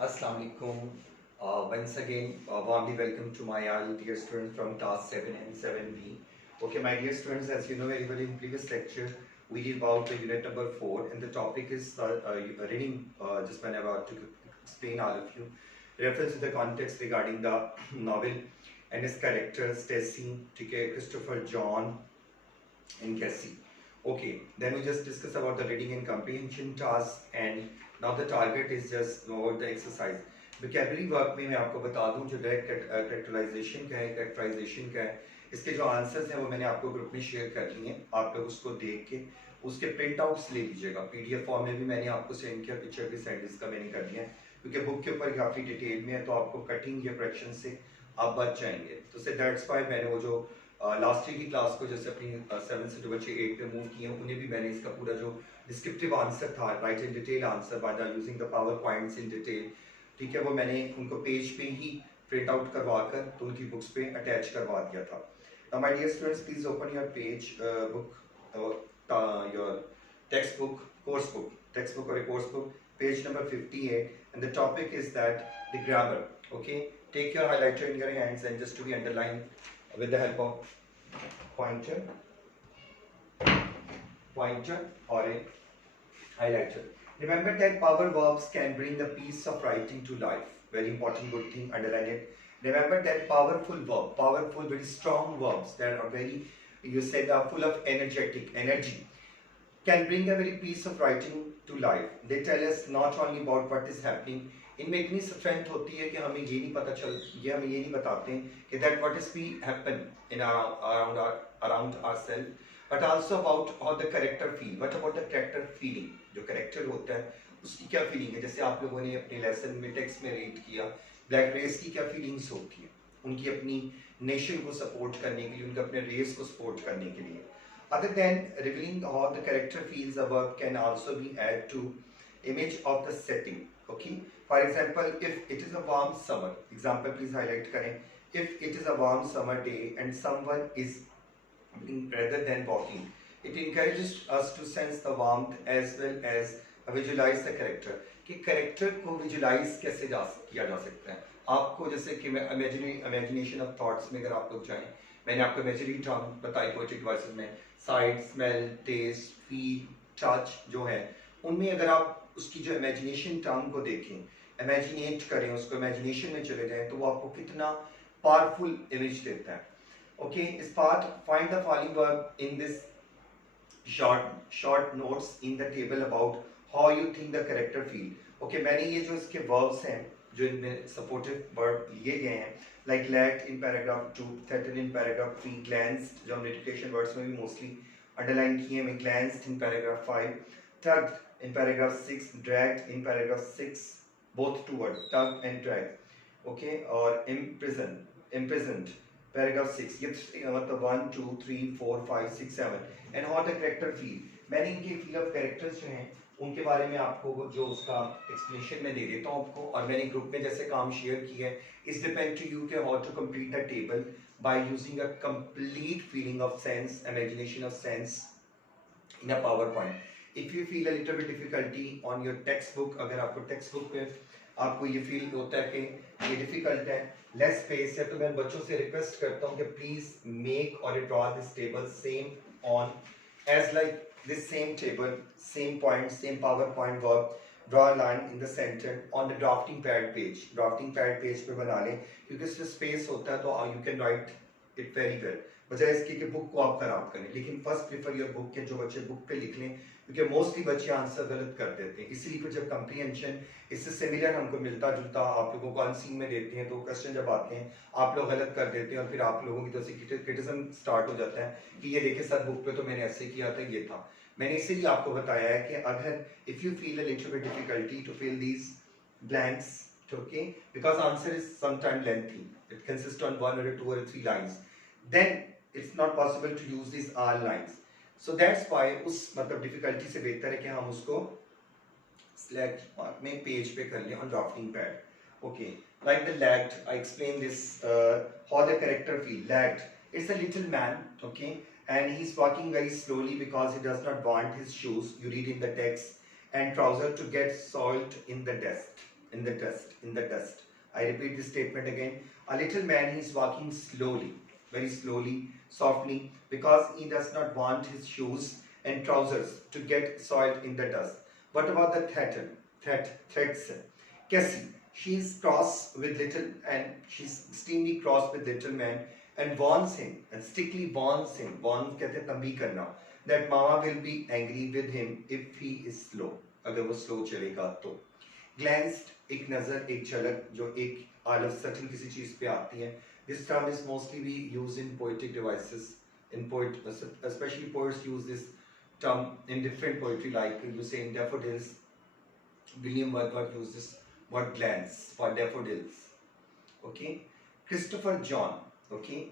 Assalamu alaikum. Once again, warmly welcome to my all dear students from class 7 and 7B. Okay, my dear students, as you know very well, in previous lecture, we did about the unit number 4, and the topic is reading, just when I want to explain all of you, reference to the context regarding the novel and its characters, Tessie, Christopher John, and Cassie. Okay, then we just discuss about the reading and comprehension task, and now the target is just about the exercise. Vocabulary work में मैं आपको बता दूं जो direct characterisation क्या है, characterisation क्या है, इसके जो आंसर्स हैं वो मैंने आपको ग्रुप में शेयर कर दिए हैं। आप लोग उसको देख के उसके प्रिंट आउट्स ले लीजिएगा। पीडीएफ फॉर्म में भी मैंने आपको सेंड किया, पिक्चर भी सेंड इसका मैंने कर दिया है, क्योंकि बुक के ऊपर काफ़ी डिटेल में है, तो आपको कटिंग या करेक्शन से आप बच जाएंगे। तो से दैट्स वाई मैंने वो जो लास्ट ईयर की क्लास को जैसे अपनी 7 से जो बच्चे 8 पे मूव किए उन्हें भी मैंने इसका पूरा जो डिस्क्रिप्टिव आंसर था, right in detail answer by using the power points in detail, ठीक है, वो मैंने उनको पेज पे ही प्रिंट आउट करवा कर तो उनकी बुक्स पे अटैच करवा दिया था। Now my dear students, please open your page book, your text book, course book, textbook और course book, page number 58, and the topic is that the grammar. Okay, take your highlighter in your hands and just to be underlined with the help of pointer or a highlighter. Remember that power verbs can bring the piece of writing to life. Very important, good thing, underline it. Remember that powerful, very strong verbs that are very, you said, are full of energy, can bring a very piece of writing to life. They tell us not only about what is happening, इनमें इतनी strength होती है कि हमें ये नहीं पता चल ये हमें ये नहीं बताते हैं कि that what is be happen in around ourself, but also about how the character feel. What about the character feeling, जो कैरेक्टर होता है उसकी क्या फीलिंग है। जैसे आप लोगों ने अपने लेसन में टेक्स्ट में रीड किया, ब्लैक रेस की क्या फीलिंग्स होती है, उनकी अपनी नेशन को सपोर्ट करने के लिए, उनके अपने रेस को सपोर्ट करने के लिए। Other than revealing how the character feels, a verb can also be added to image of the setting. Okay, for example, if it is a warm summer, example please highlight करें, if it is a warm summer day and someone is rather than walking, it encourages us to sense the warmth as well as visualize the character, कि character को visualise कैसे किया जा सकता है। आपको जैसे कि इमेजिनेशन ऑफ थॉट्स में अगर आप लोग जाएं, मैंने आपको इमेजिनरी टर्म बताई पोएट्रिक डिवाइसेस में, sight, smell, taste, feel, touch जो है, उनमें अगर आप उसकी जो इमेजिनेशन टर्म को देखें, इमेजिनेट करें उसको, इमेजिनेशन में चले जाएं, तो वो आपको कितना पावरफुल इमेज देता है। ओके, इस part find the following verb in this short notes in the table about how you think the character feel. Okay, मैंने ये जो इसके verbs हैं जो इनमें supportive verb लिए गए हैं, like let in paragraph 2, threaten in paragraph 3, glanced जो हम education words में भी mostly underline किए हैं, glanced in paragraph 5, tugged in paragraph 6, dragged in paragraph 6, both two words, tug and drag. Okay, और imprisoned पैराग्राफ 6, ये मतलब 1 2 3 4 5 6 7, and how the character feel. मैंने इनके फील ऑफ कैरेक्टर्स जो हैं उनके बारे में आपको जो उसका एक्सप्लेनेशन मैं दे देता हूँ आपको, और मैंने ग्रुप में जैसे काम शेयर किया है, इट्स डिपेंड टू यू के how to complete the table by using a complete feeling of sense, imagination of sense in a power point. If you feel a little bit difficulty on your text book, अगर आपको text book पे आपको ये feel होता है कि ये difficult है, लेस स्पेस है, तो मैं बच्चों से रिक्वेस्ट करता हूँ कि प्लीज मेक और draw this table same on edge like this same table, same point, same power point verb, draw line in the center on the drafting pad page. Drafting pad page पे बना लें, क्योंकि इसमें space होता है तो you can write it very well, बजाय इसके कि बुक को आप खराब करें। लेकिन फर्स्ट प्रीफर योर बुक के, जो बच्चे बुक पे लिख लें, क्योंकि मोस्टली बच्चे आंसर गलत कर देते हैं। इसीलिए फिर जब कंप्रीहेंशन इससे सिमिलर हमको मिलता जुलता आप लोगों को आंसर में देते हैं, तो क्वेश्चन जब आते हैं आप लोग गलत कर देते हैं, और फिर आप लोगों की तरफ से क्रिटिसिज्म स्टार्ट हो जाता है कि ये देखिए सर बुक पे तो मैंने ऐसे किया था, ये था। मैंने इसीलिए आपको बताया है कि अगर if you feel a little bit difficulty to fill these blanks, okay, because answer is sometimes lengthy, it consists on 1 or 2 or 3 lines, then it's not possible to use these all lines. So that's why उस मतलब difficulty से बेहतर है कि हम उसको select में page पे कर लें on drafting pad. Okay, like the lagged, I explained this how the character feel. Lagged, it's a little man, okay, and he's walking very slowly because he does not want his shoes, you read in the text, and trouser to get soiled in the dust. in the dust. In the dust. I repeat this statement again. A little man is walking slowly, very slowly, softly, because he does not want his shoes and trousers to get soiled in the dust. What about the threats? Cassie, she is cross with little and she's extremely cross with little man and warns him and strictly warns him. Warn कहते हैं तंबी करना that mama will be angry with him if he is slow. अगर वो slow चलेगा तो. Glanced एक नजर एक झलक जो एक out of certain किसी चीज पे आती है. This term is mostly be used in poetic devices. In poet, especially poets use this term in different poetry, like you say in daffodils. William Wordsworth used this word glance for daffodils. Okay, Christopher John. Okay,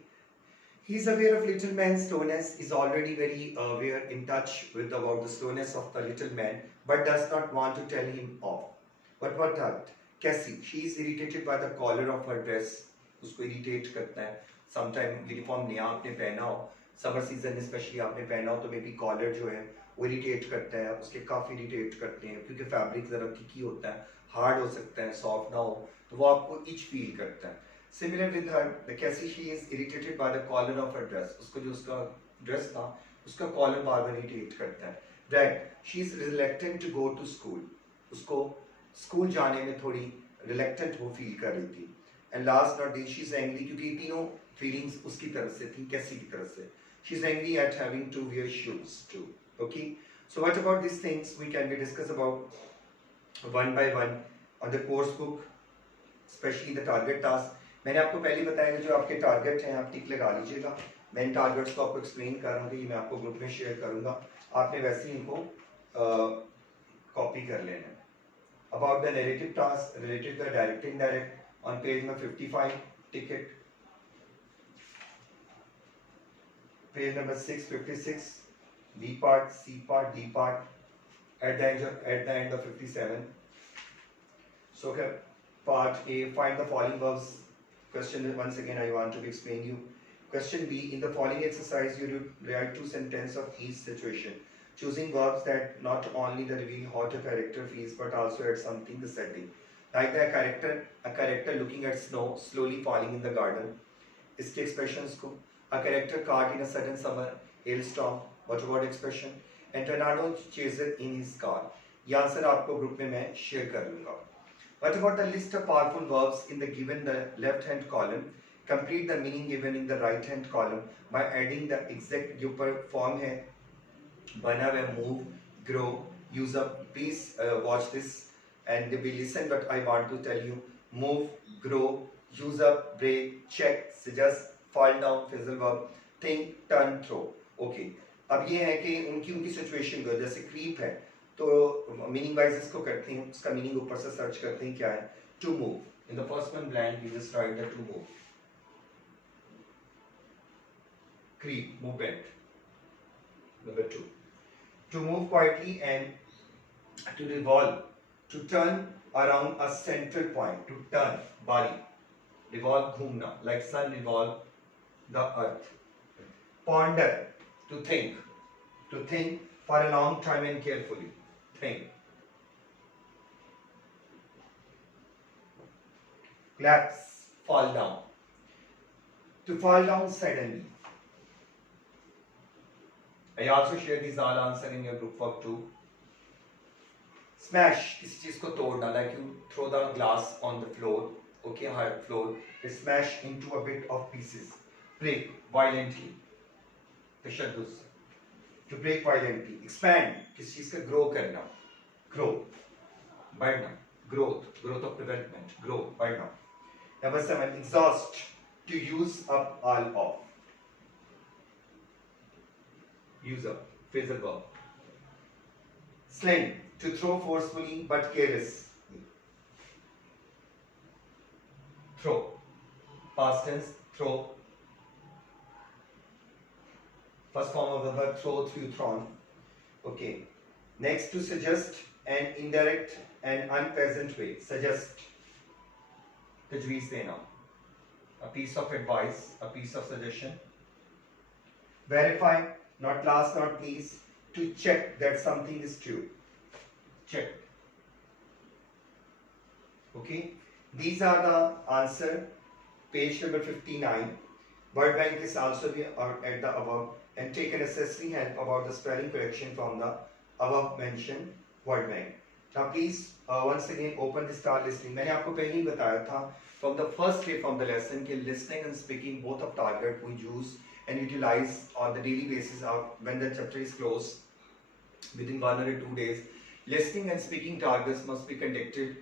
he is aware of little man's slowness. Is already very aware, in touch with about the slowness of the little man, but does not want to tell him off. But what about Cassie? She is irritated by the collar of her dress. उसको irritate करता है. Sometime uniform नया आपने पहना हो, summer season especially आपने पहना हो तो maybe collar जो है वो irritate करता है. उसके काफी irritate करते हैं क्योंकि fabric जरा thicky होता है, hard हो सकता है, soft ना हो तो वो आपको itch feel करता है. Similar with her, the Cassie, she is irritated by the collar of her dress. उसको जो उसका dress था, उसका collar बार-बार irritate करता है. That she is reluctant to go to school. उसको school जाने में थोड़ी reluctant वो feel कर रही थी. And last not least, she is angry क्योंकि तीनों feelings उसकी तरफ से थी, Cassie की तरफ से. She is angry at having to wear shoes too. Okay. So what about these things? We can discuss about one by one on the course book, especially the target task. मैंने आपको पहले बताया कि जो आपके टारगेट हैं आप टिक लगा लीजिएगा. मैं इन टारगेट्स को आपको एक्सप्लेन कर रहा हूँ कि मैं आपको ग्रुप में शेयर करूँगा. आपने वैसे ही इनको कॉपी कर लेना है. About the narrative task related to the direct indirect on page number 55 ticket. Page number 656, B part, C part, D part at the end of 57. So okay, part A, find the following verbs. Question once again I want to explain you. Question B, in the following exercise you write two sentences of each situation, choosing verbs that not only reveal how the character feels but also add something the setting. Like a character looking at snow slowly falling in the garden. इसके expressions को, a character caught in a sudden summer hailstorm. What about expression? And tornado chaser in his car. ये answer आपको group में मैं share कर लूँगा. What about the list of powerful verbs in the given the left-hand column? Complete the meaning given in the right-hand column by adding the exact जो पर form है बना हुआ move, grow, use up. Please watch this and we listen what I want to tell you. Move, grow, use up, break, check, suggest, fall down, phrasal verb, think, turn, throw. Okay. अब ये है कि उनकी situation को जैसे creep है तो meaning wise इसको करते हैं. उसका मीनिंग ऊपर से सर्च करते हैं क्या है. To move. In the first one blank we just write the to move. Creep, movement. Number 2, to move quietly and to revolve, to turn around a central point, to turn, body, revolve, घूमना, like sun revolve the earth. Ponder, to think for a long time and carefully. Think. Collapse, fall down. To fall down suddenly. I also share these all answer in your group work too. Smash, किसी चीज को तोड़ना, like you throw the glass on the floor, okay, hard floor, it smash into a bit of pieces. Break violently. तशद्दुद. To break violently. Expand, किसी चीज का grow करना. Grow, बढ़ना. Growth of development. Grow, बढ़ना. Number 7, exhaust, to use up all of. Use up, phrasal verb. Sling, to throw forcefully but carelessly. Throw, past tense, throw. First form of the verb throw, threw, thrown. Okay. Next, to suggest an indirect and unpleasant way. Suggest, tajweez dena. A piece of advice, a piece of suggestion. Verify, not last not least, to check that something is true. Check. Okay, these are the answer. Page number 59. Word bank is also be at the above, and take a necessary help about the spelling correction from the above mentioned word bank. Now please once again open the star listening. मैंने आपको पहले ही बताया था from the first day from the lesson कि listening and speaking both of target we use and utilize on the daily basis of when the chapter is closed within 1 or 2 days. Listening and speaking targets must be conducted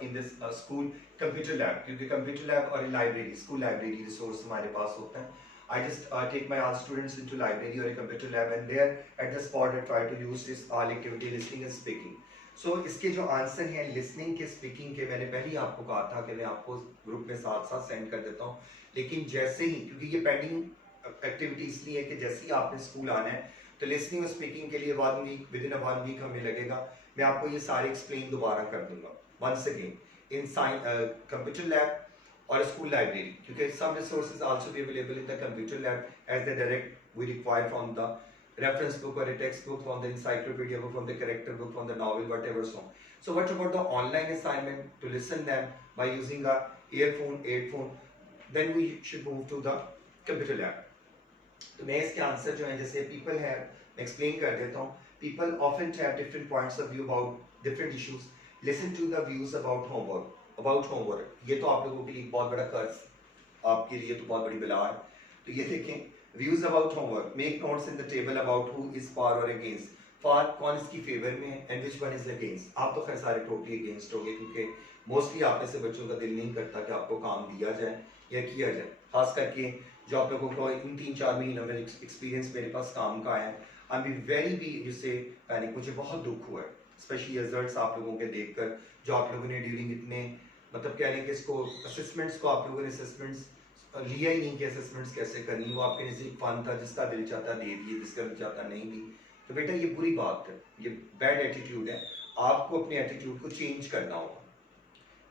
in this school computer lab, क्योंकि computer lab और library, school library resource हमारे पास होता है. I just take my all students into library or a computer lab, and there at the spot I try to use this all activity listening and speaking. So इसके जो answer हैं listening के speaking के, मैंने पहले ही आपको कहा था कि मैं आपको ग्रुप में साथ साथ सेंड कर देता हूँ, लेकिन जैसे ही, क्योंकि ये पेंडिंग एक्टिविटी इसलिए है कि जैसे ही आपने स्कूल आना है तो लिसनिंग और स्पीकिंग के लिए 1 वीक, विद इन 1 वीक हमें लगेगा. मैं आपको ये सारे एक्सप्लेन दोबारा कर दूंगा once again in computer lab और स्कूल लाइब्रेरी, क्योंकि some resources also be available in the computer lab as the direct we require from the reference book or a textbook, from the encyclopedia book, from the character book, from the novel, whatever so. So what about the online assignment to listen them by using a earphone, headphone? Then we should move to the computer lab. तो मैं इसके answer जो है, जैसे people है, explain कर देता हूँ. People often have different points of view about different issues. Listen to the views about homework. About homework, ये तो आप लोगों के लिए बहुत बड़ा कर्ज, आपके लिए तो बहुत बड़ी बला है. तो ये देखें, views about homework. Make notes in the table about who is for और अगेंस्ट. फॉर कौन इसकी फेवर में है and which one is against. आप तो खैर सारे टोटली अगेंस्ट हो गए, क्योंकि मोस्टली आप में से बच्चों का दिल नहीं करता कि आपको काम दिया जाए या किया जाए. खास करके जो आप लोगों को इन 3-4 महीनों में एक्सपीरियंस मेरे पास काम का है. आई एम वेरी बी जिससे पैनिक, मुझे बहुत दुख हुआ है स्पेशली रिजल्ट्स आप लोगों के देखकर, जो आप लोगों ने ड्यूरिंग इतने, मतलब कह लें कि इसको असेसमेंट्स को आप लोगों ने असेसमेंट्स लिया ही नहीं कि असेसमेंट्स कैसे करनी. वो आपके नज़दीक फन था, जिसका दिल चाहता दे दिए, जिसका दिल चाहता नहीं दी. तो बेटा ये बुरी बात है, ये बैड एटीट्यूड है. आपको अपने एटीट्यूड को चेंज करना होगा.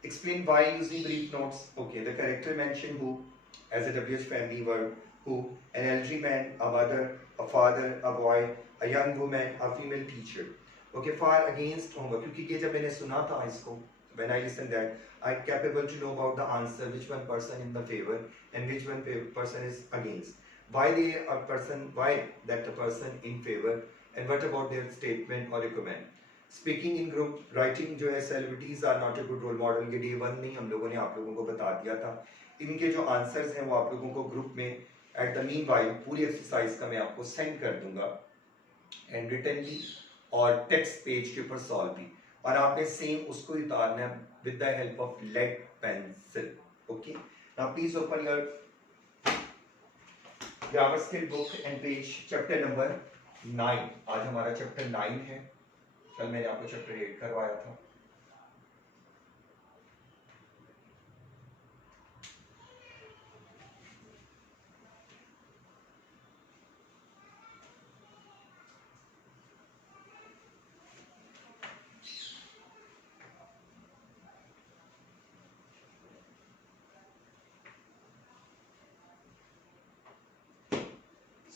Explain why using brief notes. Okay, the character mentioned who as a WH family verb. Who, an elderly man, a mother, a father, a boy, a young woman, a female teacher. Okay, far against homework. क्योंकि ये जब मैंने सुना था इसको, when I listened that, I capable to know about the answer, which one person in the favor and which one person is against. Why they a person, why that the person in favor, and what about their statement or recommend. Speaking in group. Writing जो है, celebrities are not a good role model. ये day 1 में हम लोगों ने आप लोगों को बता दिया था. इनके जो आंसर्स हैं वो आप लोगों को ग्रुप में एट द मीन वाइल पूरी एक्सरसाइज का मैं आपको सेंड कर दूंगा, एंड रिटनली और टेक्स्ट पेज के ऊपर सॉल्व भी. और आपने सेम उसको उतारना है with the help of lead pencil. Okay, now please open your grammar skill book and page chapter number 9. आज हमारा चैप्टर 9 है. कल मैंने आपको चैप्टर 8 करवाया था.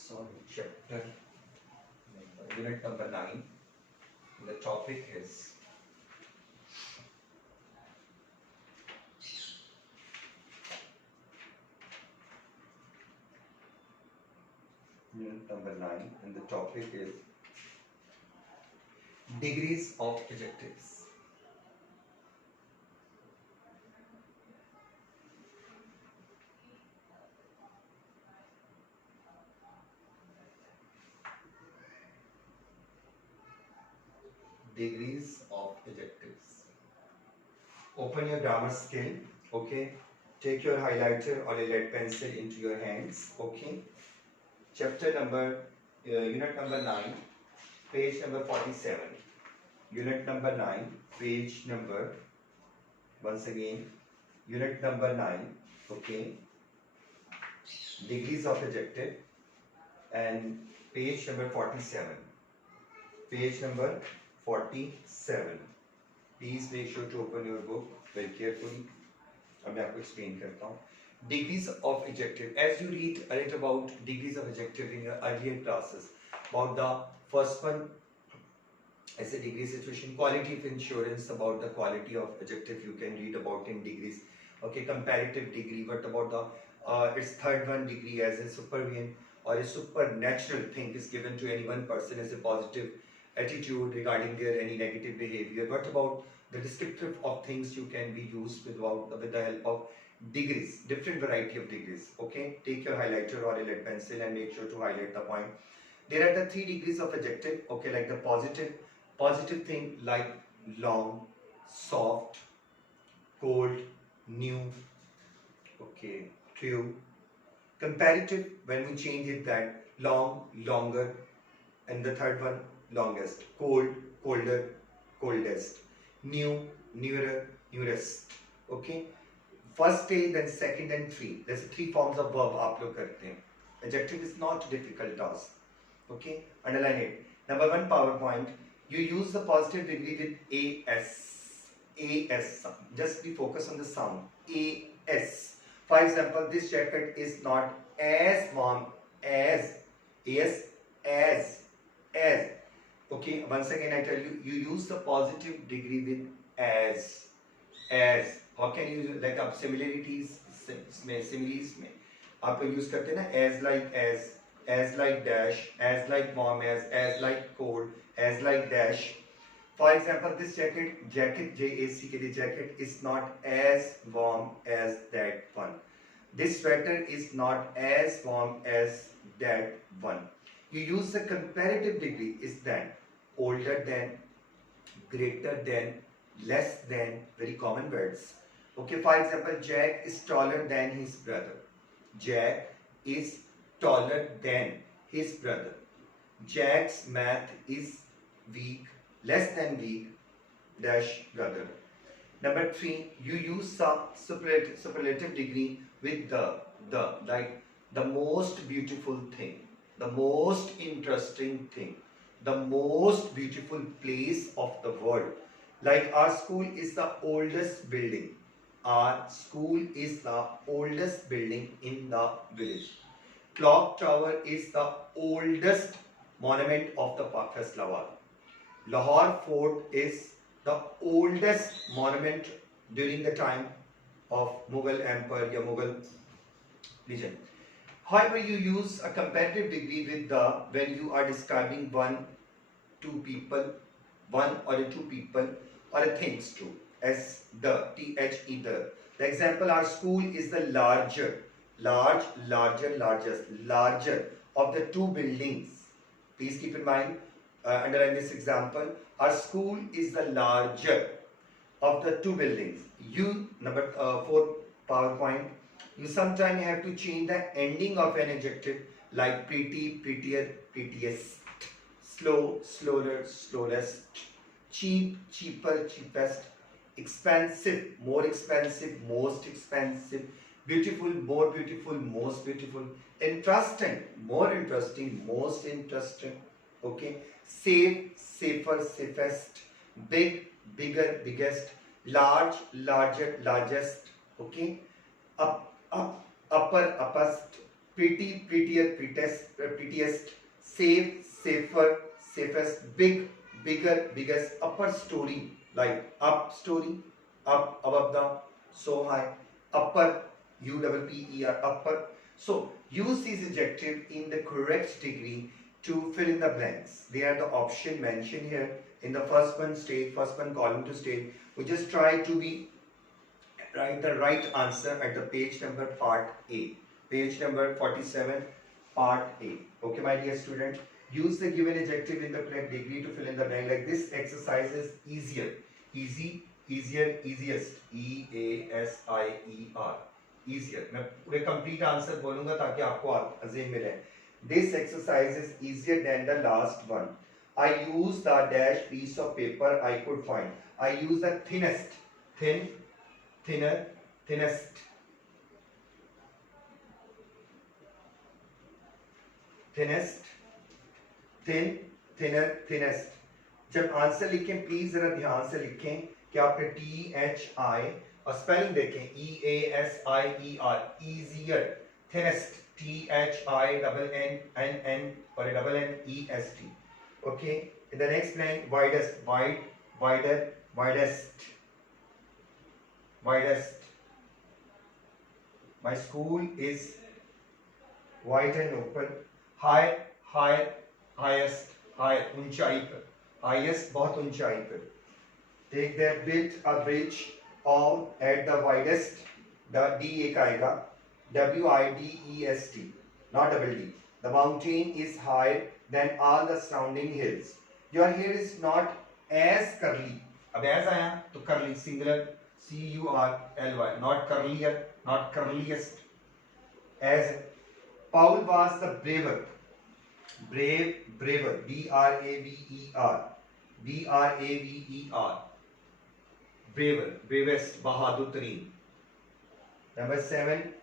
Sorry, chapter unit number 9. The topic is unit number 9, and the topic is degrees of adjectives. Degrees of adjectives. Open your grammar skill. Okay, take your highlighter or a lead pencil into your hands. Okay, chapter number unit number 9, page number 47. Unit number 9, page number, once again, unit number 9. Okay, degrees of adjective, and page number 47. Page number 47. Please make sure to open your book very carefully. अब मैं आपको explain करता हूँ. Degrees of adjective. As you read a little about degrees of adjective in your earlier classes, about the first one, ऐसे degree situation. Quality of insurance, about the quality of adjective you can read about in degrees. Okay, comparative degree. What about the its third one, degree as a superhuman or a supernatural thing is given to any one person as a positive attitude regarding their any negative behavior. What about the descriptive of things you can be used with the help of degrees, different variety of degrees. Okay, take your highlighter or a lead pencil and make sure to highlight the point. There are the 3 degrees of adjective. Okay, like the positive thing like long, soft, cold, new. Okay, true. Comparative, when we change it, that long, longer, and the third one, longest. Cold, colder, coldest. New, nearer, newest. Okay. First stage, then second and three. There's 3 forms of verb आप लोग करते हैं. Adjective is not a difficult task. Okay, underline it. Number 1, PowerPoint. You use the positive degree with AS. AS. Just be focused on the sound. AS. For example, this jacket is not as warm as. Yes, as. Okay, once again I tell you, you use the positive degree with as. As. How can you use, like आप similarities में similes में आप use करते हैं ना, as like dash, as like warm as like cold, as like dash. For example, this jacket JAC के लिए jacket is not as warm as that one. This sweater is not as warm as that one. You use the comparative degree is than, older than, greater than, less than, very common words. Okay, for example, Jack is taller than his brother. Jack is taller than his brother. Jack's math is weak, less than weak, dash brother. Number 3, you use some superlative degree with the, like the most beautiful thing, the most interesting thing, the most beautiful place of the world. Like our school is the oldest building. Our school is the oldest building in the village. Clock Tower is the oldest monument of the Faisalabad. Lahore Fort is the oldest monument during the time of Mughal Empire or Mughal region. However, you use a comparative degree with the when you are describing one or two people or a things too, as the the. The example, our school is the largest of the 2 buildings. Please keep in mind, underline this example. Our school is the larger of the 2 buildings. You, number 4, PowerPoint. You sometimes have to change the ending of an adjective like pretty, prettier, prettiest, slow, slower, slowest, cheap, cheaper, cheapest, expensive, more expensive, most expensive, beautiful, more beautiful, most beautiful, interesting, more interesting, most interesting. Okay, safe, safer, safest, big, bigger, biggest, large, larger, largest. Okay, upper, uppest, pretty, prettier, prettiest, safe, safer, safest, big, bigger, biggest, upper story, like up story, up above the, so high, upper, upper, upper. So use these adjectives in the correct degree to fill in the blanks. They are the option mentioned here in the first one column to state. We just try to write the right answer at the page number part A. Page number 47, part A. Okay, my dear student. Use the given adjective in the correct degree to fill in the blank. Like this exercise is easier. Easy, easier, easiest. EASIER. Easier. मैं पूरे complete answer बोलूँगा ताकि आपको अज़ीम मिले. This exercise is easier than the last one. I use the dash piece of paper I could find. I use the thinnest. Thin, thinner, thinnest. Thinnest, thin, thinner, thinnest. जब answer लिखें please जरा ध्यान से लिखें कि आपने THI और spelling देखें EASIER, easier, thinnest, THINNN और NNEST. Okay, In the next line, widest, wide, wider, widest, widest. My school is wide and open. High, high, highest, high, ऊंचाई पर, highest बहुत ऊंचाई पर. Take the built a bridge on at the widest. The D एक आएगा. WIDEST, not double D. The mountain is higher than all the surrounding hills. Your hair is not as curly. अब as आया तो curly singular CURLY, not curlier, not curliest. As Paul was the braver, brave, braver, BRAVER, braver, bravest, बहादुर तरीन. Number 7,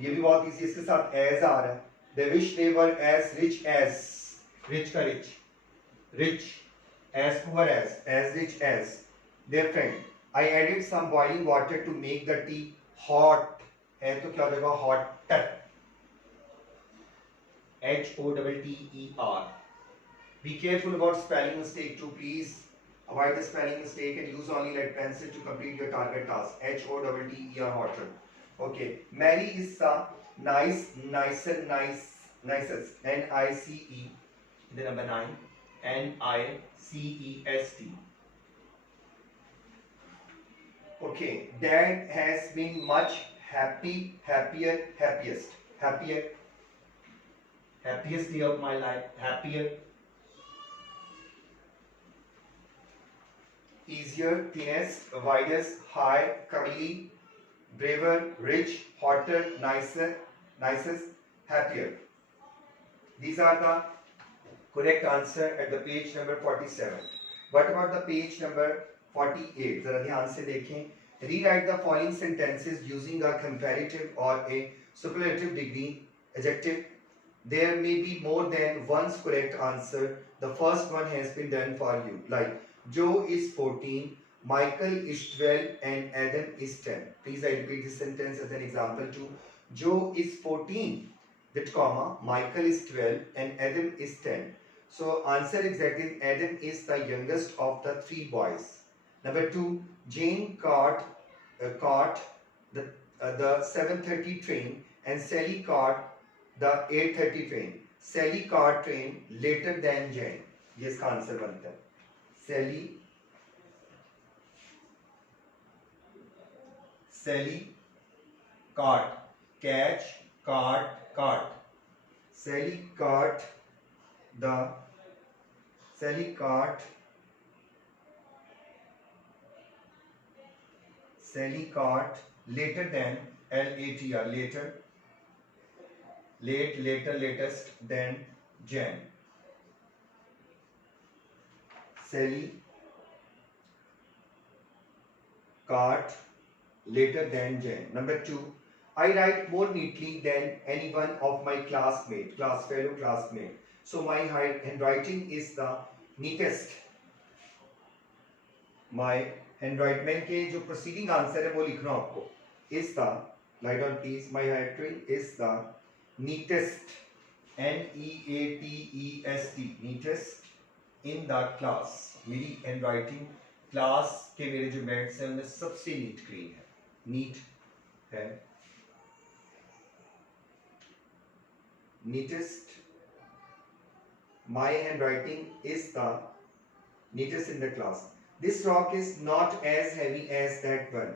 ये भी बहुत easy, इसके साथ as आ रहा है. They wish they were as rich as, rich का rich, rich, as poor as rich as their friend. I added some boiling water to make the tea hot. है तो क्या हो जाएगा hotter. HOTTER. Be careful about spelling mistake too, please. Avoid the spelling mistake and use only lead pencil to complete your target task. HOTTER, hotter. Okay. Mary is the nice, nicer, nice, nicest. NICE. The number 9. NICEST. Okay. Dad has been much happy, happier, happiest. Happier. Happiest day of my life. Happier. Easier, thinnest, widest, high, curly, braver, rich, hotter, nicer, nicest, happier. These are the correct answer at the page number 47. What about the page number 48? जरा ध्यान से देखें. Rewrite the following sentences using a comparative or a superlative degree adjective. There may be more than one correct answer. The first one has been done for you. Like Joe is 14, Michael is 12, and Adam is 10. Please I repeat this sentence as an example too. Joe is 14, with comma, Michael is 12, and Adam is 10. So answer exactly, Adam is the youngest of the 3 boys. Number 2, Jane caught the 7:30 train, and Sally caught the 8:30 train. Sally caught train later than Jane. ये इसका answer बनता है. Sally caught, catch, caught. Sally caught later than LATR, later, late, later, latest than Jan. Sally caught later than Jan. Number 2, I write more neatly than any one of my fellow classmate. So my handwriting is the neatest. My handwriting के जो preceding answer है वो लिखना आपको. Is the, write down please. My handwriting is the neatest. NEATEST. Neatest in the class. मेरी handwriting class के मेरे जो मैट्स हैं उनमें सबसे नीट क्लीन है. नीट है. Neatest. My handwriting is the neatest in the class. This rock is not as heavy as that one.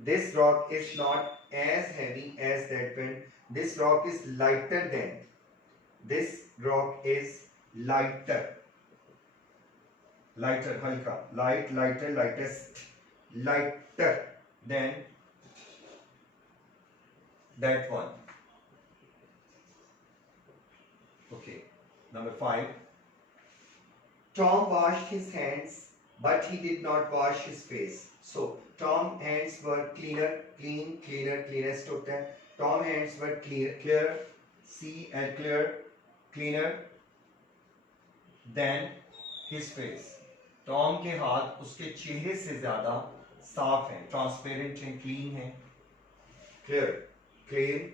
This rock is not as heavy as that one. This rock is lighter than. This rock is lighter. Lighter, हल्का. Light, lighter, lightest. Lighter than that one. Okay. Number 5. Tom washed his hands, but he did not wash his face. So Tom hands were cleaner, cleanest होता है. Tom hands were clearer, cleaner than his face. Tom के हाथ उसके चेहरे से ज्यादा साफ हैं, ट्रांसपेरेंट हैं, क्लीन हैं. Clear, CLEANER,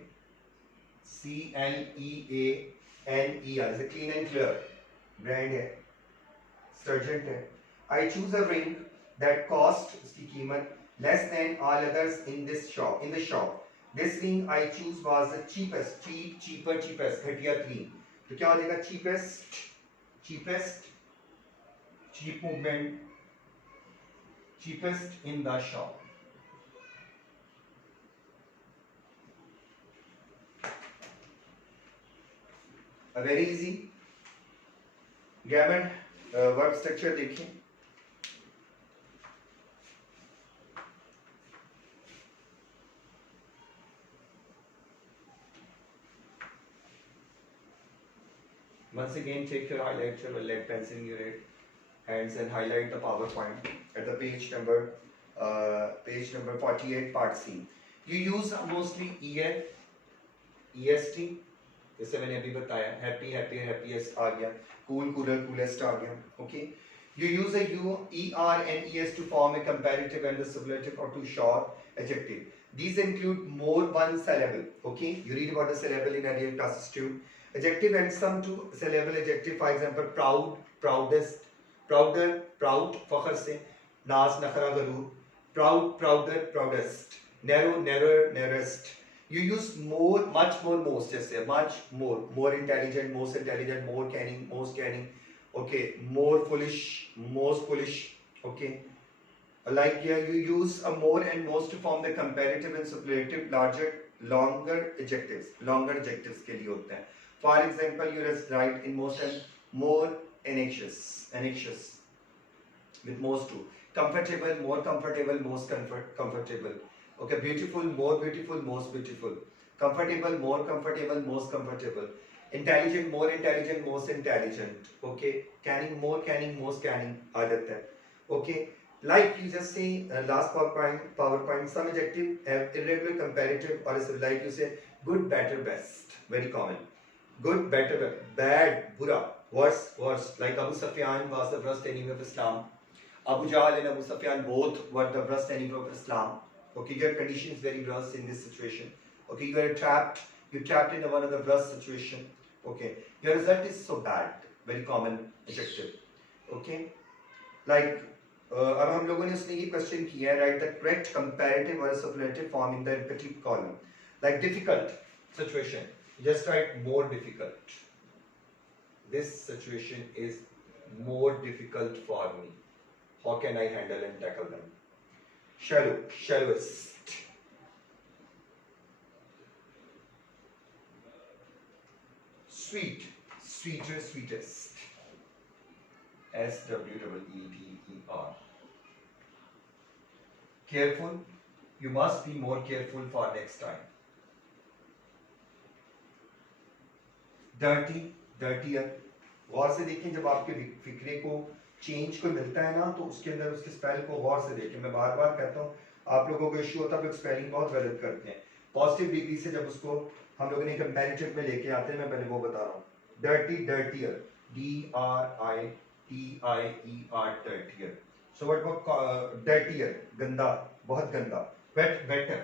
clean and clear. Brand है, सर्जेंट है. I choose a ring that cost उसकी कीमत less than all others in this shop. In the shop, this ring I choose was the cheapest, cheapest, घटिया 3. तो क्या हो जाएगा? cheapest, cheap movement, cheapest in the shop. A very easy grammar verb structure देखिए. Once again, take your highlighter or lead pencil in your hands and highlight the PowerPoint at the page number 48, part C. You use mostly EN, EST. जैसे मैंने अभी बताया, happy, happier, happiest आ गया, cool, cooler, coolest आ गया. Okay. You use a U, ER and ES to form a comparative and the superlative or to short adjective. These include more one syllable. Okay. You read about the syllable in earlier classes too. Adjective and some two syllable adjective, for example, proud, proudest, prouder, proud, फखर से, नाज, नखरा, गरूर, proud, prouder, proudest, narrow, narrower, narrowest. You use more, much more, most, जैसे much more intelligent, most intelligent, more canning, most canning, okay, more foolish, most foolish, okay. Like here, you use a more and most to form the comparative and superlative, longer adjectives के लिए होता है. For example, you write in most and more anxious, with most too. Comfortable, more comfortable, most comfortable. Okay, beautiful, more beautiful, most beautiful. Comfortable, more comfortable, most comfortable. Intelligent, more intelligent, most intelligent. Okay, canning, more canning, most canning. आ जाता है. Okay, like you just say last PowerPoint, some adjective have irregular comparative or like you say good, better, best. Very common. Good, better, bad, bura, worse. Like Abu Sufyan was the worst enemy of Islam. Abu Jahl and Abu Sufyan both were the worst enemy of Islam. Okay, your condition is very worse in this situation. Okay, you're trapped in one of the worst situation. Okay, your result is so bad. Very common adjective. Okay, like अब हम लोगों ने उसने ये question किया है, write the correct comparative or superlative form in the imperative column. Like difficult situation, just write more difficult. This situation is more difficult for me. How can I handle and tackle them? Shallow, shallowest. Sweet, sweeter, sweetest. SWEETER. Careful, you must be more careful for next time. Dirty, dirtier. गौर से देखें, जब आपके फिक्रे को change को मिलता है ना, तो उसके अंदर उसके स्पेल को गौर से देखें. मैं बार बार कहता हूँ, आप लोगों को इश्यू होता है स्पेलिंग बहुत गलत करते हैं. पॉजिटिव डिग्री से जब उसको हम लोगों ने कंपैरेटिव में लेके आते हैं, मैं पहले वो बता रहा हूँ. Dirty, dirtier, DRITIER, dirtier. So what about dirtier, गंदा, बहुत गंदा. वेट, वेटर,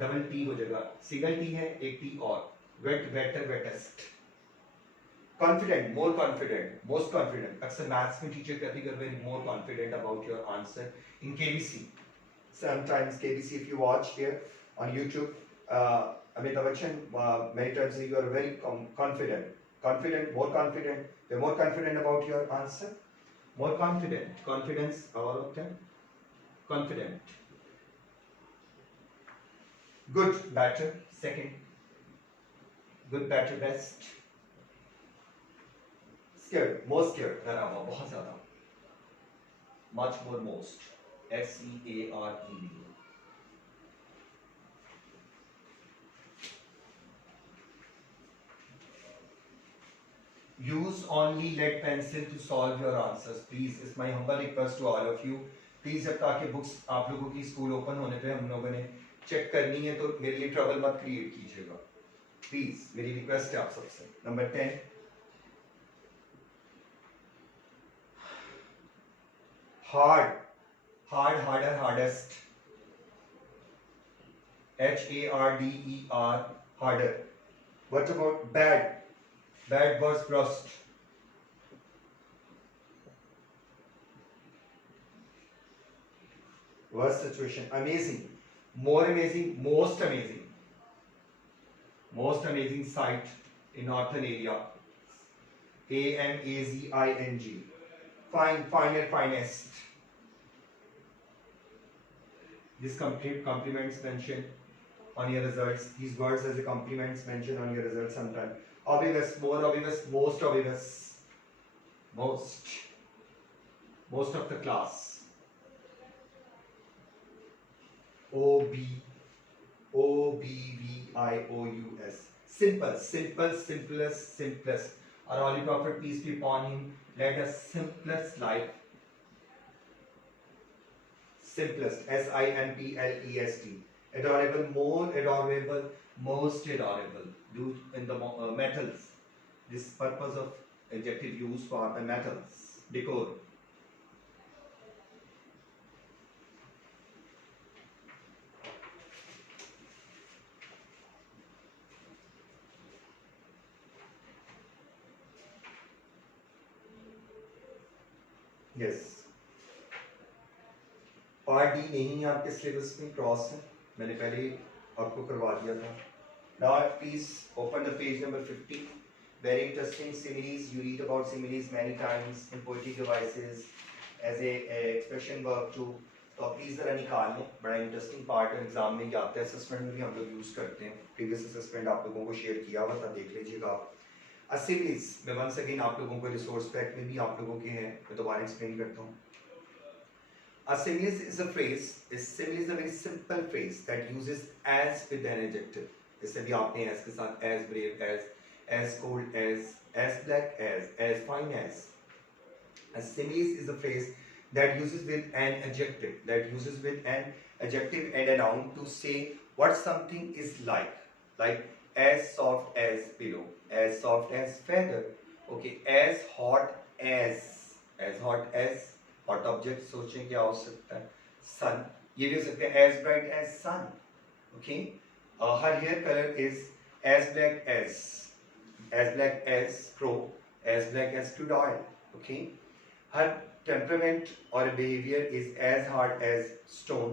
डबल टी हो जाएगा, सिंगल टी है, एक टी और. Wet, wetter, wettest. Confident, more confident, most confident. अक्सर मैथ्स में टीचर कहती है very more confident about your answer. In KBC, sometimes KBC, if you watch here on YouTube, Amitabh Bachchan, many times you are very confident, more confident. You're more confident about your answer. More confident, confidence, all of them. Confident. Good, better, second. Good, better, best. Scared, more scared, डरा हुआ, बहुत ज़्यादा. Much more, most. SEARED. Use only lead pencil to solve your answers. Please, it's my humble request to all of you. Please, जब ताकि books आप लोगों की school open होने पे हम लोगों ने चेक करनी है, तो मेरे लिए ट्रबल मत क्रिएट कीजिएगा. प्लीज, मेरी रिक्वेस्ट है आप सबसे. Number 10. Hard, harder, hardest. HARDER, harder. What about bad? Bad, worse, worst. worst situation, amazing, more amazing, most amazing sight in northern area, amazing, fine, finer, finest. These compliments mentioned on your results. These words as a compliments mentioned on your results sometime. Obvious, more obvious, most obvious, most of the class. OBVIOUS. Simple, simplest. Our Holy Prophet, peace be upon him, led us simplest life. Simplest, SIMPLEST. Adorable, more adorable, most adorable. Used in the metals. This purpose of adjective used for the metals. Decor. Yes. Part D नहीं है आपके syllabus में, cross है, मैंने पहले आपको करवा दिया था. Now please open the page number 50. Very interesting similes. You read about similes many times in poetic devices as a expression verb too. तो प्लीज जरा निकाल लें, बड़ा इंटरेस्टिंग पार्ट है, एग्जाम में ये आता है, असेसमेंट में भी हम लोग यूज करते हैं. प्रीवियस असेसमेंट आप लोगों को शेयर किया हुआ था, देख लीजिएगा आप. सिमिलीज मैं वंस अगेन आप लोगों को रिसोर्स पैक में भी आप लोगों के हैं, मैं दोबारा एक्सप्लेन करता हूँ. A simile is a phrase. A simile is a very simple phrase that uses as with an adjective. जैसे भी आपने as के साथ as brave as cold as black as fine as. A simile is a phrase that uses with an adjective. That uses with an adjective and a noun to say what something is like. Like as soft as pillow, as soft as feather. Okay, as hot as hot object सोचें क्या हो सकता है, सन. ये भी हो सकता है as bright as sun. Okay, her hair colour is as black as crow, as black as crude. Okay, her temperament और behaviour is as hard as stone,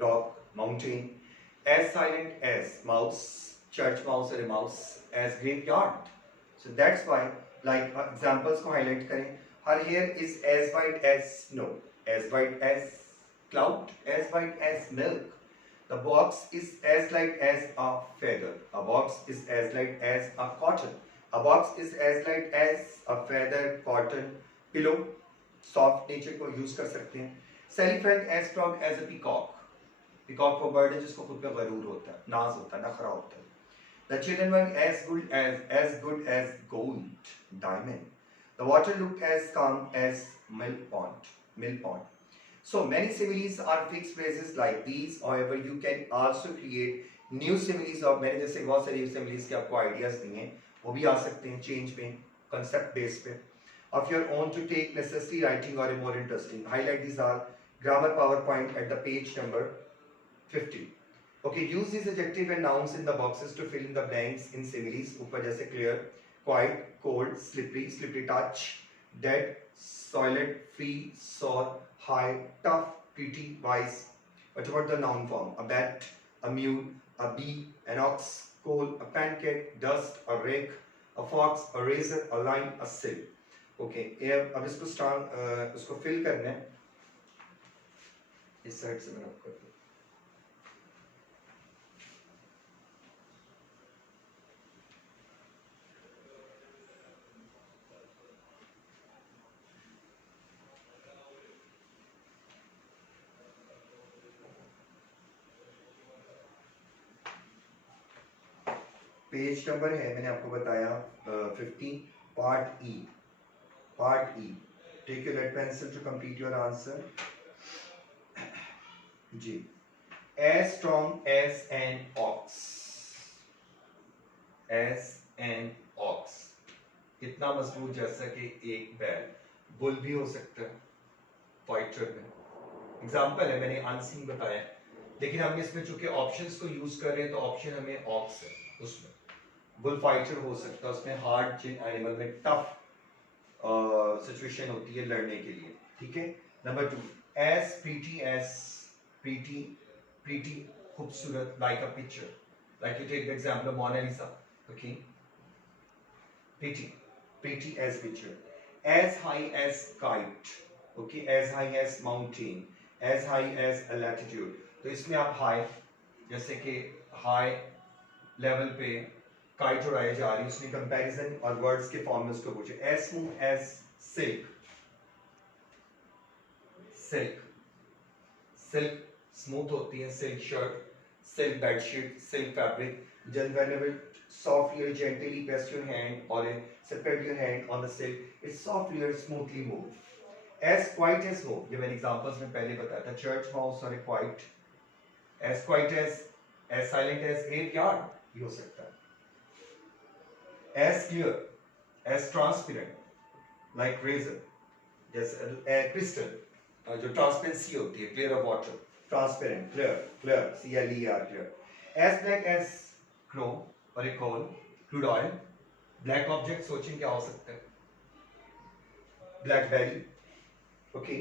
rock, mountain. As silent as mouse, church mouse और mouse, as graveyard. So that's why like examples को highlight करें. Her hair is as white as snow, as white as cloud, as white as milk. The box is as light as a feather. A box is as light as a cotton. A box is as light as a feather, cotton, pillow. Soft nature को use कर सकते हैं. Sally felt as proud as a peacock. Peacock वो bird है जिसको खुद पे गरूर होता है, नाज होता है, नखरा होता है. The children were as good as gold, diamond. The water looked as calm as mill pond. So many similes are fixed phrases like these. However, you can also create new similes. और मैंने जैसे बहुत सारी similes के आपको ideas दिए हैं, वो भी आ सकते हैं change पे, concept base पे, of your own to take necessary writing or a more interesting. Highlight these are grammar PowerPoint at the page number 50. Okay, use these adjective and nouns in the boxes to fill in the blanks in similes. ऊपर जैसे clear, quiet, cold, slippery touch, dead, solid, free, sore, high, tough, pretty, wise. What about the noun form? A bat, a mule, a bee, an ox, coal, a pancake, dust, a rake, a fox, a razor, a lion, a sieve. Okay, अब इसको उसको fill करना है. इस side से मैं आपको करता हूँ. पेज नंबर है, मैंने आपको बताया 50, part E. Take your lead pencil to complete your answer. G. As strong as an ox. इतना मजबूत जैसा कि एक बैल. बुल भी हो सकता है फाइटर में. एग्जाम्पल है, मैंने अनसीन बताया, लेकिन हम इसमें चूंकि ऑप्शंस को यूज कर रहे हैं तो ऑप्शन हमें ऑक्स है. उसमें बुल फाइटर हो सकता है, उसमें हार्ड एनिमल में टफ सिचुएशन होती है लड़ने के लिए. ठीक है. Number 2, as pretty as pretty, pretty, खूबसूरत, like a picture, like you take the example of Mona Lisa, okay, pretty, pretty as picture, as high as kite, okay, as high as mountain, as high as a latitude. तो इसमें आप high, जैसे कि high level पे kite उड़ाई जा रही है, उसने कंपैरिजन और वर्ड्स के फॉर्म में उसको पूछे, as smooth as silk, silk, silk smooth होती है, silk shirt, silk bedsheet, silk fabric, whenever softly or gently press your hand or spread your hand on the silk, it softly or smoothly move. As quiet as move, ये मैंने examples में पहले बताया था, church mouse और quiet, as quiet as silent as graveyard भी हो सकता है, as clear, as transparent, like razor, जैसे crystal, जो ट्रांसपेरेंसी होती है, clear of water, transparent, clear, clear, CLER, clear, as black as crow और एक और crude oil, ब्लैक ऑब्जेक्ट सोचें क्या हो सकता है, BlackBerry, okay,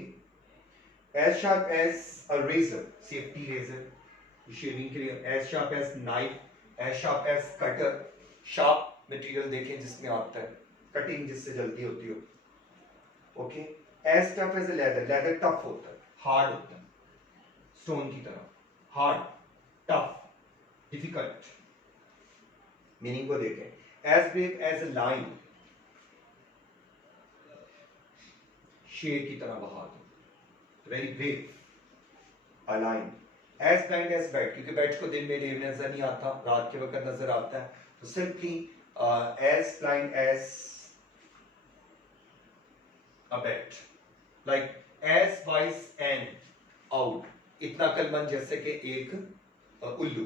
as sharp as a razor, safety razor, shaving के लिए, as sharp as knife, as sharp as cutter, sharp material देखें जिसमें आता है, कटिंग जिससे जल्दी होती हो, okay, as tough as a leather, leather tough होता है, हार्ड होता है, स्टोन की तरह, हार्ड, टफ, डिफिकल्ट, मीनिंग को देखें, as brave as a lion, शेर की तरह बहादुर, very brave, a lion, as blind as bat, क्योंकि बैट को दिन में देव नजर नहीं आता, रात के वक्त नजर आता है, तो simply as blind as a bat, like as wise and owl, इतना कलमंद जैसे कि एक उल्लू,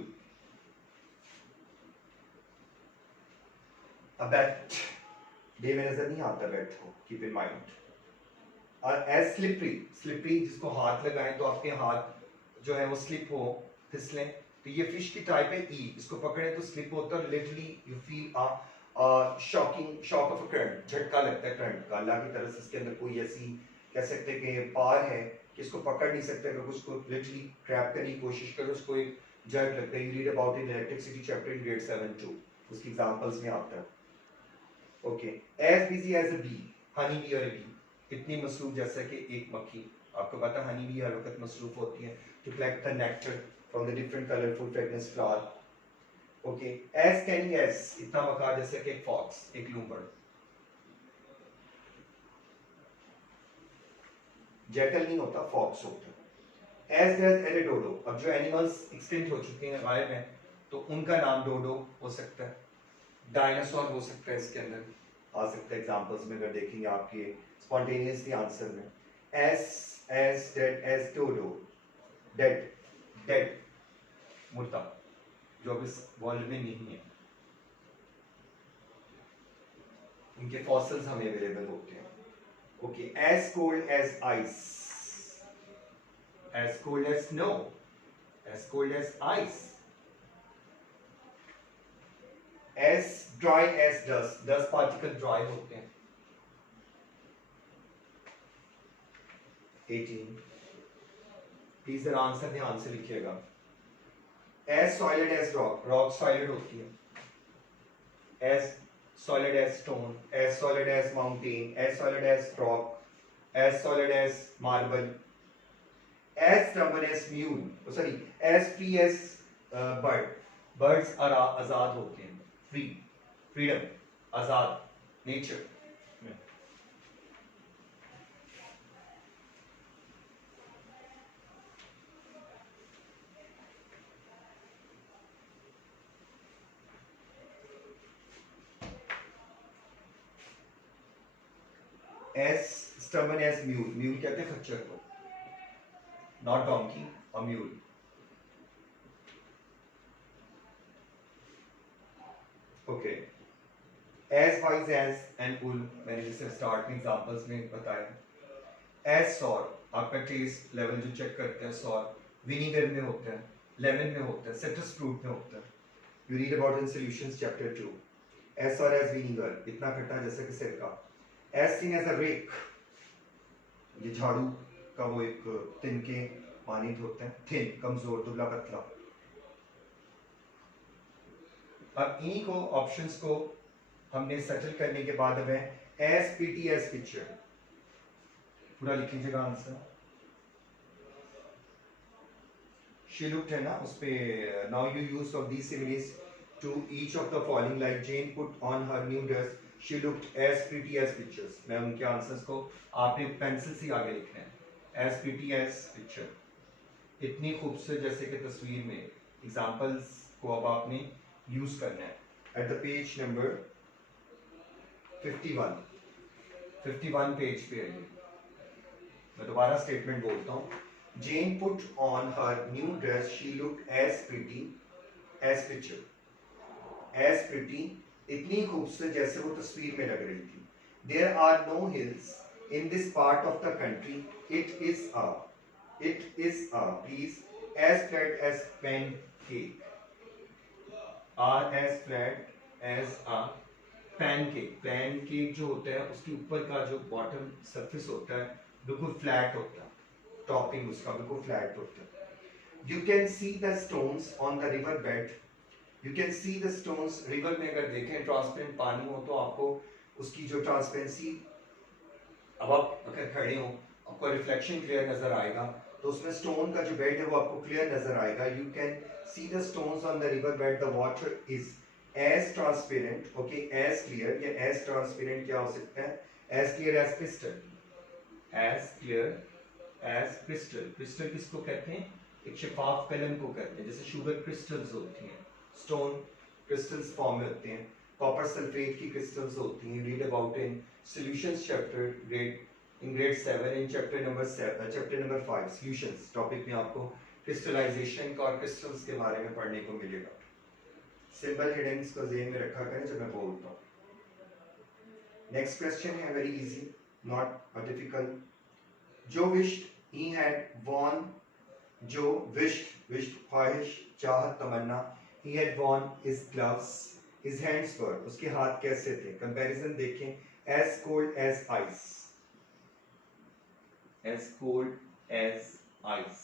a bat, डे में नजर नहीं आता बैट को, कीप इन माइंड, और as slippery, slippery जिसको हाथ लगाएं तो आपके हाथ जो है वो स्लिप हो, फिसलें, तो ये फिश की टाइप है ई, इसको पकड़े तो स्लिप होता है, literally you feel shocking, shock of a current, झटका लगता है करंट का, अल्लाह की तरफ से इसके अंदर कोई ऐसी कह सकते हैं कि पार है कि इसको पकड़ नहीं सकते, अगर उसको लिटरली क्रैप करने की कोशिश करो उसको एक जर्क लगता है, you read about in electricity chapter in grade 7-2, उसकी एग्जांपल्स में आता है, okay, as busy as a bee, honey bee और बी, इतनी मसरूफ जैसा कि एक मक्खी, आपको पता है हनी बी हर वक्त मसरूफ होती है to collect the nectar from the different colourful fragrance flower, okay, as canny as, इतना वकार जैसे कि एक फॉक्स, एक लूमबर्ड, जैकल नहीं होता, फॉक्स होता है, एज डज एज ए डोडो, अब जो एनिमल्स एक्सटिंक्ट हो चुके हैं, गायब हैं, तो उनका नाम डोडो हो सकता है, डायनासोर हो सकता है, इसके अंदर आ सकता है एग्जांपल्स में अगर देखेंगे आपके स्पॉन्टेनियसली आंसर में, as dead as dodo, dead, dead, मुर्दा, जो अब इस वर्ल्ड में नहीं है, उनके फॉसिल्स हमें अवेलेबल होते हैं, okay, as cold as ice, as cold as snow, as cold as ice, as dry as dust, dust particle dry होते हैं, 18, प्लीज जरा आंसर ध्यान से लिखिएगा, as solid as rock, rock solid होती है, as solid as stone, as solid as mountain, as solid as rock, as solid as marble, as stubborn as mule, oh sorry, as free as bird, birds are आजाद होते हैं, free, freedom, आजाद, nature, as stubborn as mule, mule कहते हैं खच्चर को, not donkey or mule, okay, as wise as an wool, मैंने जैसे start में examples में बताया, as sour, आपका टेस्ट लेवल जो चेक करते हैं, sour, विनीगर में होता है, लेमन में होता है, सिट्रस फ्रूट में होता है, you read about in solutions chapter 2, as sour as vinegar, इतना खट्टा जैसे कि सिरका, as thin as a rake, ये झाड़ू का वो एक तिनके मानित होते हैं, थिन कमजोर दुबला पतला। अब इन्हीं को ऑप्शंस को हमने सेटल करने के बाद हमें S P T S picture पूरा लिख लीजिएगा आंसर। शी लुक्ड है ना उस पे, now you use of these similes to each of the following, like Jane put on her new dress, she looked as pretty as pictures. मैं उनके answers को आपने पेंसिल से आगे लिखना है, एज प्रीटी एज पिक्चर, इतनी खूबसूरत जैसे कि तस्वीर में। एग्जाम्पल्स को अब आपने यूज करना है। At the page number 51 page पे है ये। मैं दोबारा स्टेटमेंट बोलता हूँ। Jane put on her new dress. She looked as pretty as picture. As pretty, इतनी खूबसूरत जैसे वो तस्वीर में लग रही थी। There are no hills in this part of the country. It is please, as flat as pancake. Are as flat as a pancake. Pancake जो होता है उसके ऊपर का जो बॉटम सरफेस होता है बिल्कुल फ्लैट होता है, टॉपिंग उसका बिल्कुल फ्लैट होता है। You can see the stones on the river bed. You can see the stones, river में अगर देखें ट्रांसपेरेंट पानी हो तो आपको उसकी जो ट्रांसपेरेंसी, अब आप अगर खड़े हो आपको रिफ्लेक्शन क्लियर नजर आएगा, तो उसमें स्टोन का जो बेड है वो आपको क्लियर नजर आएगा। You can see the stones on the river bed. The water is as transparent, okay, as clear, या as transparent क्या हो सकता है, as clear as crystal, as clear as crystal. crystal किसको कहते हैं, एक शफाफ कलम को कहते हैं, जैसे शुगर क्रिस्टल्स होती हैं, स्टोन क्रिस्टल्स फॉर्म में होते हैं, कॉपर सल्फेट की क्रिस्टल्स होती हैं। Read about in solutions chapter grade 7 in chapter number 5 solutions topic में आपको क्रिस्टलाइजेशन का और क्रिस्टल्स के बारे में पढ़ने को मिलेगा। सिंपल हेडिंग्स को ज़हन में रखा करें जब मैं बोलता हूँ। नेक्स्ट क्वेश्चन है very easy, not a difficult. जो विश्ड he had won, जो wished ख्वाहिश चाहत तमन्ना, he had won his gloves, his hands were, उसके हाथ कैसे थे। कंपैरिजन देखें, as cold as ice, as cold as ice।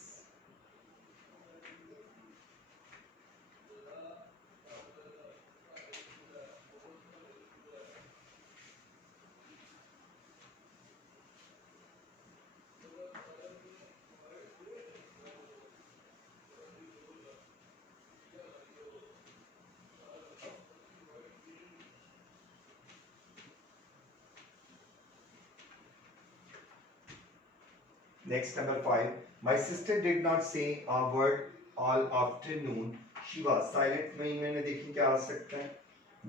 Next, number 5. My sister did not say a word all afternoon. She was silent। में मैंने देखी क्या आ सकता है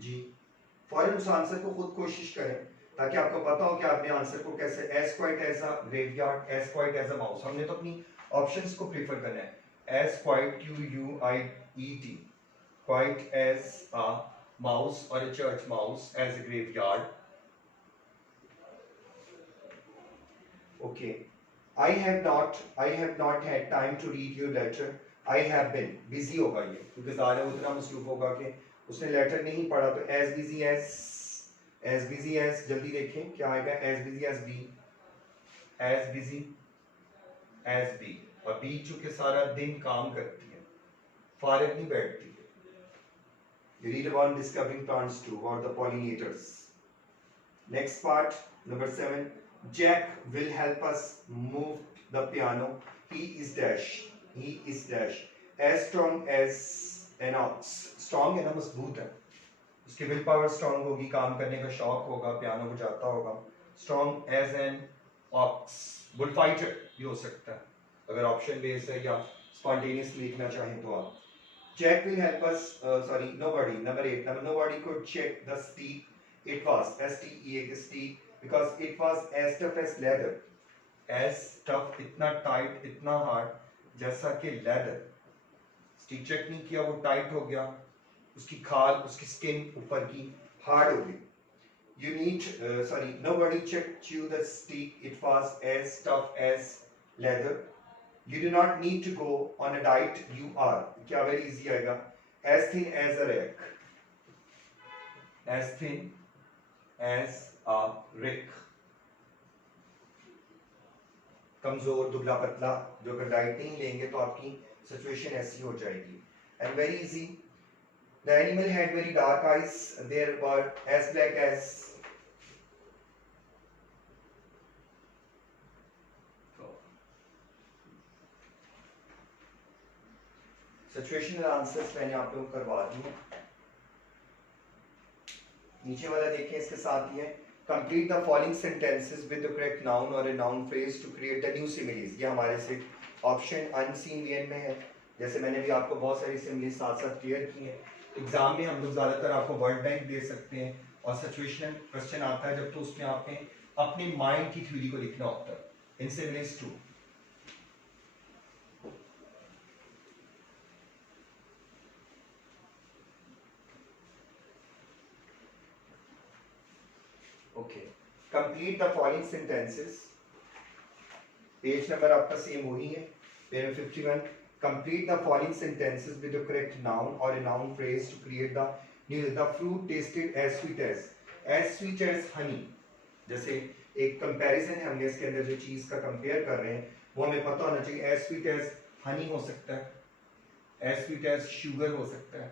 जी। फौरन उस आंसर को खुद कोशिश करें ताकि आपको पता हो कि आपने आंसर को कैसे, as quiet as a graveyard, as quiet as a mouse। हमने तो अपनी ऑप्शंस को प्रीफर करना है। as quiet, QUIET, quiet as a mouse or a church mouse, as a graveyard। Okay, I have not had time to read your letter. I have been busy होगा ये, क्योंकि ज़ाहिर उतना मसरूफ होगा कि उसने लेटर नहीं पढ़ा, तो as busy as जल्दी देखें क्या आएगा, as busy as be, as busy as be, और बी चूंकि सारा दिन काम करती है, फारिग नहीं बैठती है। You read about discovering plants too, or the pollinators। Next part, number 7. Jack will help us move the piano. He is as strong as an ox। Strong है ना, मजबूत है, उसकी विल पावर स्ट्रॉन्ग होगी, काम करने का शौक होगा, पियानो बजाता होगा। Strong as an ox, bull fighter भी हो सकता है अगर ऑप्शन बेस है या स्पॉन्टेनियस लिखना चाहें तो आप। Jack will help us, nobody, number 8, nobody could check the steep. It was steep because it was as tough as leather। as tough, इतना टाइट, इतना हार्ड जैसा कि लेदर। स्टीक चेक नहीं किया, वो टाइट हो गया, उसकी खाल, उसकी स्किन ऊपर की हार्ड हो गई। nobody chew the steak, it was as tough as leather। You do not need to go on a diet, you are, क्या very easy आएगा, as thin as a rack, as thin as a rick। कमजोर, दुबला पतला, जो अगर diet नहीं लेंगे तो आपकी सिचुएशन ऐसी हो जाएगी. And very easy. The animal had very dark eyes. They were as black as situational answers मैंने आप लोगों को करवा दिए. नीचे वाला देखें, इसके साथ ही है complete the following sentences with the correct noun और a noun phrase to create the new similes. ये हमारे से ऑप्शन अनसीन वीएन में है. जैसे मैंने भी आपको बहुत सारी सिमिलीज साथ साथ क्लियर की हैं. एग्जाम में हम लोग ज्यादातर आपको वर्ड बैंक दे सकते हैं और सिचुएशनल क्वेश्चन आता है जब, तो उसमें आपने अपने माइंड की थ्योरी को लिखना होता है. In similes too okay. Complete the following sentences. Page number आपका सेम वही है, page 51. Complete the following sentences with the correct noun or a noun phrase to create the new. The fruit tasted as sweet as honey. जैसे एक comparison है, हमने इसके अंदर जो चीज का कंपेयर कर रहे हैं वो हमें पता होना चाहिए. as sweet as honey हो सकता है, as sweet as sugar हो सकता है,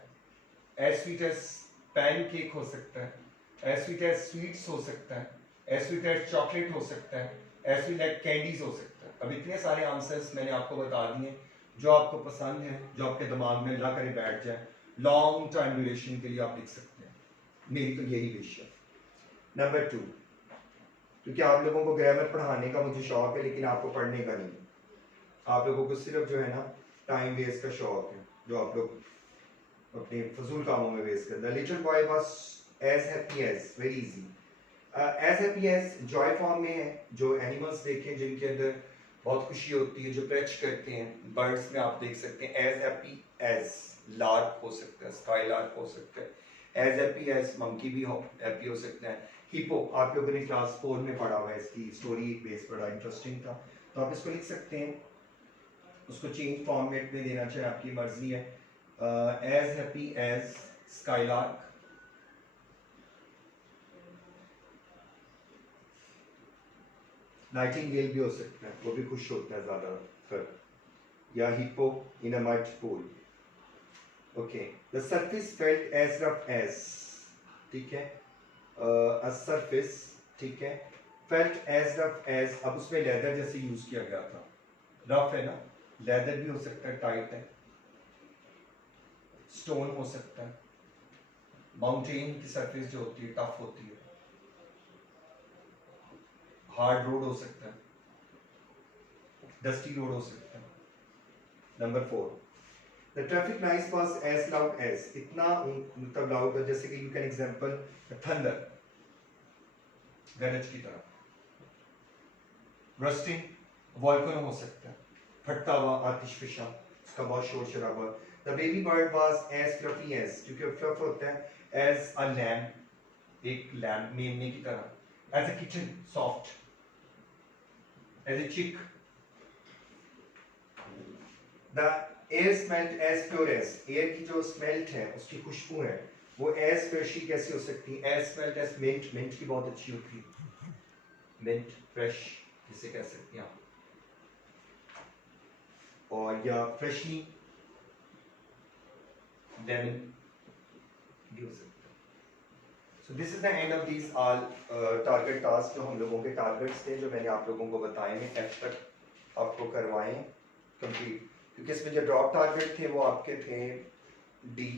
as sweet as pancake हो सकता है, as sweet as sweets हो सकता है, as sweet as chocolate हो सकता है, as sweet as candies हो सकता है. अब इतने सारे आंसर्स मैंने आपको बता दिए जो आपको पसंद है, जो आपके दिमाग में अल्लाह करे बैठ जाए, लॉन्ग टाइम ड्यूरेशन के लिए आप लिख सकते हैं. मेरी तो यही विश है. नंबर 2, क्योंकि आप लोगों को ग्रामर पढ़ाने का मुझे शौक है लेकिन आपको पढ़ने का नहीं. आप लोगों को सिर्फ जो है ना टाइम वेस्ट का शौक है, जो आप लोग अपने फजूल कामों में वेस्ट करते हैं. Little boy was as happy as, very easy. As happy as joy form में है. जो एनिमल्स देखें जिनके अंदर बहुत खुशी होती है, जो प्रेच करते हैं, बर्ड्स में आप देख सकते हैं एज हैप्पी एज लार्क हो सकता है, स्काई लार्क हो सकता है, एज हैप्पी एज मंकी भी हैप्पी हो सकता है. हिपो आप लोगों ने क्लास 4 में पढ़ा हुआ है, इसकी स्टोरी बेस बड़ा इंटरेस्टिंग था, तो आप इसको लिख सकते हैं. उसको चेंज फॉर्मेट में देना चाहे आपकी मर्जी है. As happy as skylark. Nightingale भी हो सकता है, वो भी खुश होता है ज़्यादातर. या hippo in a mud pool. Okay. The surface felt as rough as, ठीक है. अ सरफेस, ठीक है. फेल्ट एज रफ एज, अब उसमें लेदर जैसे यूज किया गया था. रफ है ना, लेदर भी हो सकता है, टाइट है. स्टोन हो सकता है. माउंटेन की सरफेस जो होती है टफ होती है. हार्ड रोड हो सकता है, डस्टी रोड हो सकता है. Number 4, the traffic noise was as loud as, इतना मतलब लाउड है जैसे कि यू कैन एग्जांपल थंडर, गरज की तरह. रस्टिंग वॉल्केनो हो सकता है, फटता हुआ आतिशफिशा, उसका बहुत शोर शराबा. The baby bird was as fluffy as, क्योंकि फ्लफ होता है, एज अ लैम्ब, एक लैम्ब मेमने की तरह. As a kitten soft, as a chick. The air smelled as pure as, air की जो स्मेल्ट है उसकी खुशबू है वो as फ्रेशी कैसे हो सकती है. as smelled as mint, mint की बहुत अच्छी होती है, mint fresh जिसे कह सकते हैं आप. और या फ्रेशली लेमन भी हो सकता है. So this is the end of these all target tasks जो हम लोगों के टारगेट्स थे, जो मैंने आप लोगों को बताए हैं, एफ तक आपको करवाएं कंप्लीट. क्योंकि इसमें जो ड्रॉप टारगेट थे वो आपके थे D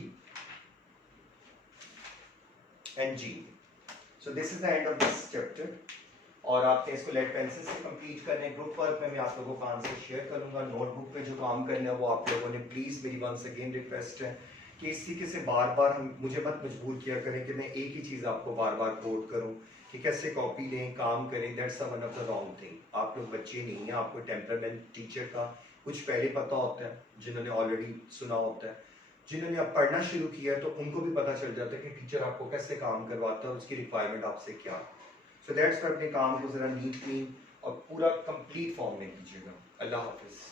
and G. So this is the end of this chapter. और आपने इसको लेड पेंसिल से कंप्लीट करने. ग्रुप वर्क में मैं आप लोगों का आंसर शेयर करूंगा. नोटबुक पे जो काम करना है वो आप लोगों ने प्लीज़, मेरी वंस अगेन रिक्वेस्ट है कि इस तरीके से बार बार मुझे मत मजबूर किया करें कि मैं एक ही चीज़ आपको बार बार कोट करूं कि कैसे कॉपी लें, काम करें. That's one of the wrong thing. आप लोग बच्चे नहीं हैं, आपको टेम्परामेंट टीचर का कुछ पहले पता होता है, जिन्होंने ऑलरेडी सुना होता है. जिन्होंने अब पढ़ना शुरू किया है तो उनको भी पता चल जाता है कि टीचर आपको कैसे काम करवाता है, उसकी रिक्वायरमेंट आपसे क्या. सो दैट्स अपने काम को ज़रा नीट क्लीन और पूरा कंप्लीट फॉर्म में कीजिएगा. अल्लाह हाफिज़.